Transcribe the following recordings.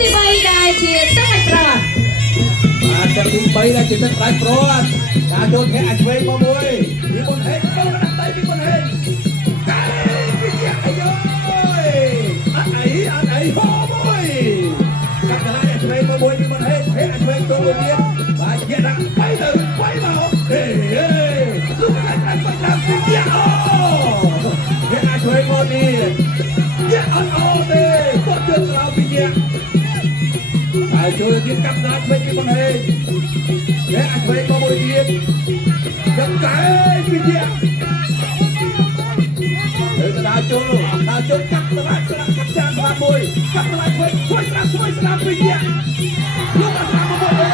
ទី3ដែលជាទឹកប្រវត្តិបាទទឹកទី3ដែលជាទឹកប្រវត្តិការចូលធាក់អាចឆ្វេងមកមួយពីមុនហេងចូលដាក់ដៃពីមុនហេងកែវិជាអាយអត់អីហូមួយកាត់កន្លែងឆ្វេងមកមួយពីមុនហេងអាចឆ្វេងទៅមួយទៀតបាទជាដាក់3ទៅ3មកហេលោកអាចដាក់វិជាអូហេអាចឆ្វេងមកទៀតជាអត់អូទេគាត់ជឿក្រៅវិជាហើយជួយទៀតកាប់ដាច់វិញពីមុនហេអ្នកអាចវិញមកមួយទៀតកាប់កែវិជាទៅដើរចូលកាប់ទៅបាច់ស្លាប់កាប់ចានស្លាប់មួយកាប់ទៅបាច់វិញជួយស្លាប់វិជាលោកអត់ស្លាប់មកមួយ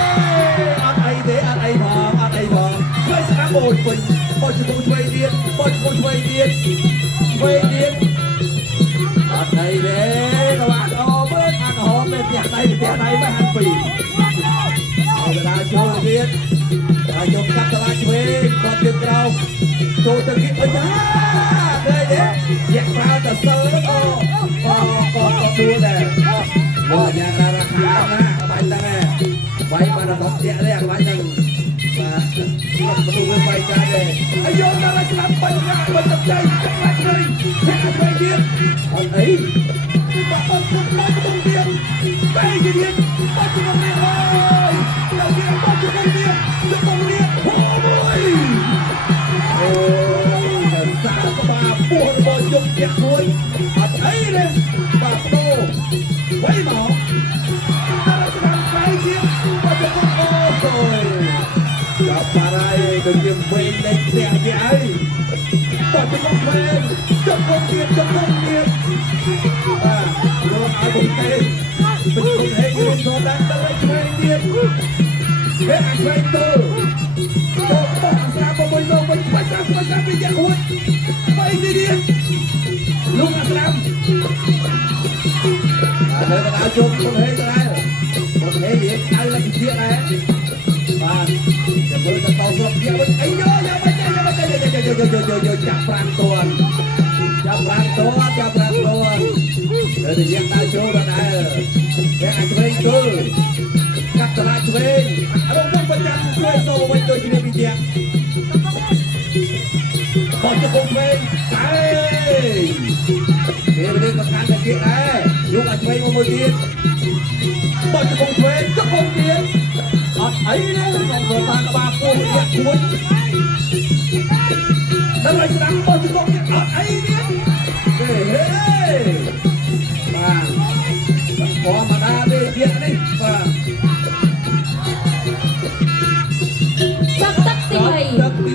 អត់អីទេអត់អីផងជួយស្លាប់មួយវិញបោះជួយឆ្វេងទៀតឆ្វេងទៀតអត់អីទេក៏បានអូមើលអាក្រហមទេផ្ទះដៃមិនហាន់ពីហើយដើរចូលទៀតដើរចូលកាត់តឡាឆ្វេងគាត់ទៀតក្រោមចូលទៅគិតអីយ៉ាទេយ៉ាប្រើតសើអូដួលដែរមកយ៉ាងណារាខាណាបាញ់ហ្នឹងវាយបានដល់ទៀតទេបាញ់ហ្នឹងបាទមនុស្សវាបាយកាយដែរអាយណារាស្លាប់បាញ់ណាមិនទឹកใจកាត់ឆ្វេងទៀតអត់អីបាក់អត់ទៅទៀតបែរទៀតបាក់ទៅទៀតហើយដល់ទៀតបាក់ទៅទៀតទៅទៀតហូមួយអូសាកបាពោះរបស់យប់ទៀតមួយអត់អីទេបាក់ដោវៃមកដល់ស្ដាប់បែរទៀតបាក់ទៅអូយចាប់បារៃដូចជាវិញលេខផ្ទះវាហើយបាក់ទៅវិញចុកទៀតបាទលោកឲ្យបុកទេបុកហេរៀនចូលដាក់ទៅឆ្វេងទៀតហេឆ្វេងទៅចូលបោះស្រាបមួយលោកវិញបាច់ស្រាពីយ៉ាហួតបីទៀតលោកអាស្រាហើយទៅដល់ជុំបុកហេទៅហើយបុកហេរៀនឲ្យលក្ខណៈដែរបាទតែមើលទៅតោស្រុកទៀតវិញអីយោយ៉ាបាច់ចាប់5តួនចាប់5តួនទៅយ៉ាងដើរចូលដល់ដែរគេអាចឆ្វេងទៅកាប់តឡាឆ្វេងអរគុណប្រចាំឆ្វេងចូលវិញដូចគ្នាពីទៀតបោះទៅឆ្វេងតែពេលនេះក៏កាន់តែទៀតដែរយកអាចឆ្វេងមកមួយទៀតបោះទៅឆ្វេងទៅទៀតអត់អីទេខ្ញុំទៅតាមក្បាលពោះទៀតគួយដល់ឲ្យស្ដាំបោះទៅទៀតអត់អីទេហេបាទធម្មតាទេទៀតនេះ